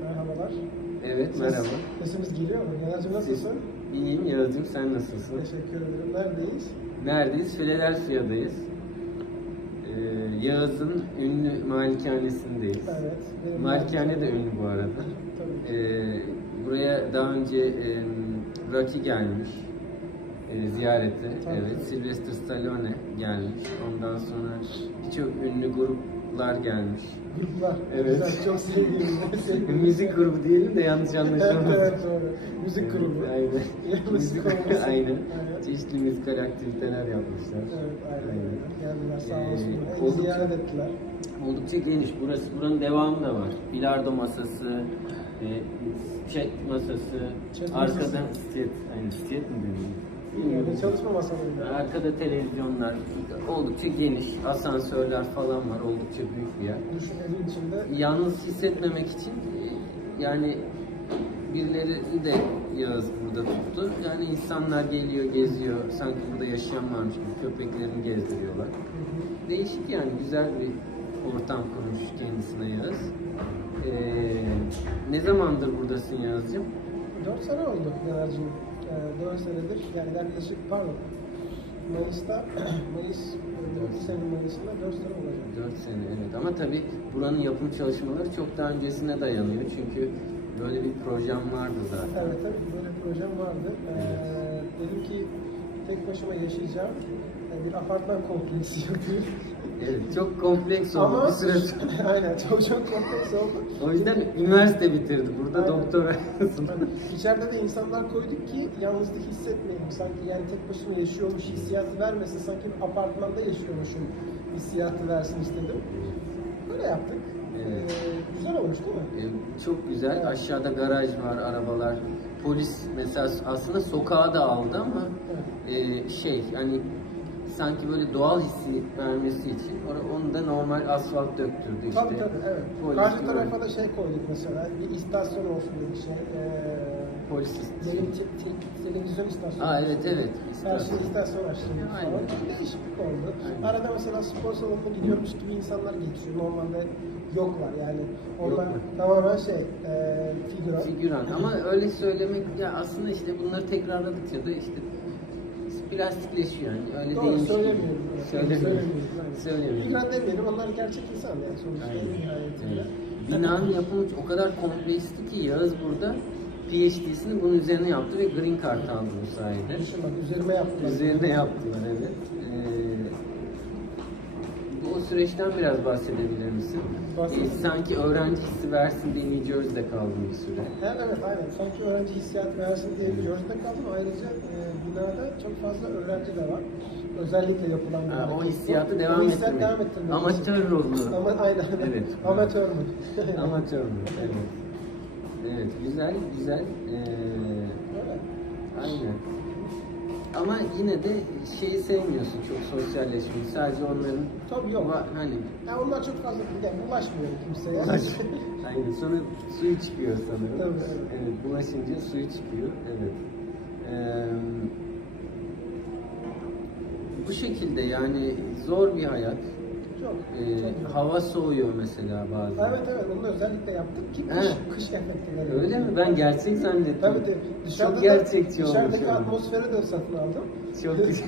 merhabalar. Evet, merhaba. Sesimiz geliyor mu? Yağız'cığım nasılsın? İyiyim Yağız'cığım, sen nasılsın? Teşekkür ederim. Neredeyiz? Neredeyiz? Philadelphia'dayız. Yağız'ın ünlü malikanesindeyiz. Evet. Malikane de ünlü bu arada. Tabii. Buraya daha önce Rocky gelmiş ziyarete. Tabii. Evet, Sylvester Stallone gelmiş. Ondan sonra birçok ünlü gruplar gelmiş. Gruplar. Evet. Güzel, çok sevdiğim. Müzik grubu diyelim de yanlış anlaşılmasın. Evet, doğru. Müzik grubu. Aynen. Müzik grubu. Aynen. Çeşitli müzikal aktiviteler yapmışlar. Evet, aynen. Geldiler, sağ olsunlar. Oldukça, ziyaret ettiler. Oldukça geniş. Buranın devamı da var. Bilardo masası, chat masası, arkada siyet mi deniyor? Bilmiyorum. Çalışma masaları. Arkada televizyonlar, oldukça geniş, asansörler falan var, oldukça büyük bir yer. Düşüncenin içinde. Yalnız hissetmemek için yani birileri de Yağız burada tuttu. Yani insanlar geliyor, geziyor, sanki burada yaşayan varmış gibi köpeklerini gezdiriyorlar. Değişik yani, güzel bir ortam kurmuş kendisine Yağız. Ne zamandır buradasın Yağız'cığım? 4 sene oldu Yağız'cığım. 4 senedir, yani yaklaşık Mayıs bu sene Mayıs'ında 4 sene olacak. 4 sene, evet, ama tabii buranın yapım çalışmaları çok daha öncesine dayanıyor çünkü böyle bir projem vardı zaten. Evet, böyle bir projem vardı. Dedim ki tek başıma yaşayacağım, bir apartman kompleksi yapayım. Evet, çok kompleks oldu ama bir süre sonra. Aynen, çok kompleks oldu. O yüzden üniversite bitirdi burada, doktora. İçeride de insanlar koyduk ki yalnızlık hissetmeyelim. Sanki yani tek başıma yaşıyormuş hissiyatı vermesin, sanki bir apartmanda yaşıyormuşum hissiyatı versin istedim. Böyle yaptık. Evet. Güzel olmuş değil mi? Çok güzel. Evet. Aşağıda garaj var, arabalar. Polis mesela aslında sokağa da aldı ama hani sanki böyle doğal hissi vermesi için onu da normal asfalt döktürdü işte. Tabii, evet. Karşı tarafa da koyduk mesela, bir istasyon olsun diye bir şey. Polis istasyonu. Televizyon istasyonu. Evet. Her şey istasyon açtırdık falan. Değişiklik oldu. Aynen. Arada mesela spor salonuna gidiyormuş gibi insanlar geçiyor. Normalde yoklar yani. Onlar tamamen figüran. Ama öyle söylemek ya aslında işte bunları tekrarladıkça da işte plastikleşiyor yani. Öyle doğru, değilmiş söylemiyorum. Söylemiyorum. Figüran demeyelim, onlar gerçek insan yani sonuçta. Binanın yapımı o kadar kompleksti ki Yağız burada PhD'sini bunun üzerine yaptı ve Green Card aldı bu sayede. Düşün bak, üzerine yaptılar. Evet. O süreçten biraz bahsedebilir misin? Sanki öğrenci hissi versin diye New Jersey'de kaldım bir süre. Evet, aynen. Sanki öğrenci hissiyatı versin diye New Jersey'de kaldım. Ayrıca binada çok fazla öğrenci de var. Özellikle yapılan bir o hissiyatı devam ettirmek. Amatör rolü. Aynen. Evet. Amatör mü? Amatör mü? Evet. Evet, güzel. Evet. Aynen. Ama yine de sevmiyorsun çok, sosyalleşmeyi. Sadece onların... Tabii yok. Hani... Ya onlar çok fazla bulaşmıyor kimseye. Aynen. Sonra suyu çıkıyor sanırım. Tabii. Evet, bulaşınca suyu çıkıyor. Evet. Bu şekilde yani zor bir hayat. Çok. Hava soğuyor mesela bazen. Evet, onu özellikle yaptık ki kış efektleri. Öyle mi? Ben gerçek zannettim. Tabii. Çok gerçekçi olmuş. Dışarıdaki atmosferi de satın aldım. Çok güzel.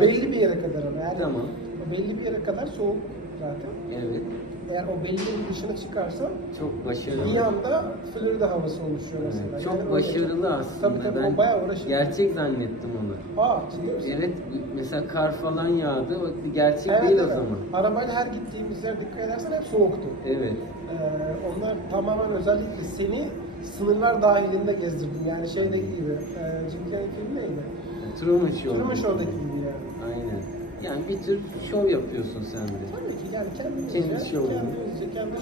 Belli bir yere kadar ama yani. Tamam. Belli bir yere kadar soğuk zaten. Evet. Eğer o belli bir dışına çıkarsam çok başarılı. Bir anda Florida havası oluşuyor mesela. Evet, çok yani başarılı aslında. Tabii, ben bayağı uğraşıyorum. Gerçek zannettim onu. Ciddi misin? Evet, mesela kar falan yağdı. O gerçek değil o zaman. Arabayla her gittiğimiz yer dikkat edersen hep soğuktu. Evet. Onlar tamamen özellikle seni sınırlar dahilinde gezdirdim. Yani gibi. Jim Carrey filmi neydi? Truman Show'daki gibi yani. Aynen. Yani bir tür şov yapıyorsun sen de. Tabii ki yani kendi şovunu. Kendi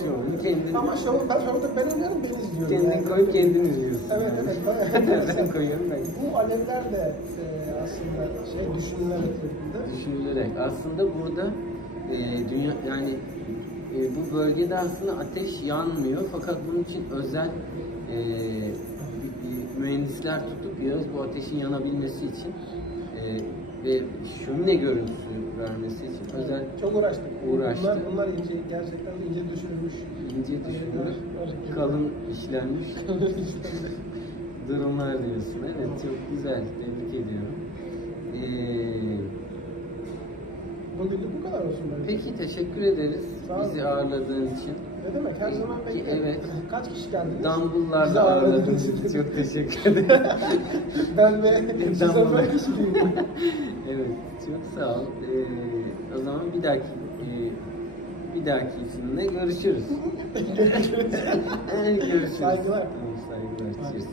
şovunu. Ama şovda ben oynuyorum, ben izliyorum. Kendin koyup kendin izliyorsun. Evet. Ben koyuyorum ben. Bu alevler de aslında düşünülerek. Aslında burada bu bölgede aslında ateş yanmıyor fakat bunun için özel mühendisler tutup bu ateşin yanabilmesi için ve şömine görüntüsü vermesi için özel çok uğraştık. Uğraştık. Bunlar ince, gerçekten ince düşürülmüş. ince düşünülür, kalın işlenmiş durumlar diyorsun. Evet, çok güzel. Tebrik ediyorum. Bugün de bu kadar olsun bence. Peki, teşekkür ederiz Sağ olun. bizi ağırladığın için. Ne demek? Her zaman beklerim. Evet. Kaç kişi geldiniz? Bizi Dumble'larla ağırladığınız için çok teşekkür ederim. Ben ve şizofren kişiyim. Evet, çok sağ ol. O zaman bir dahakisinde görüşürüz. Görüşürüz. Saygılar. Tamam, saygılar. Cheers.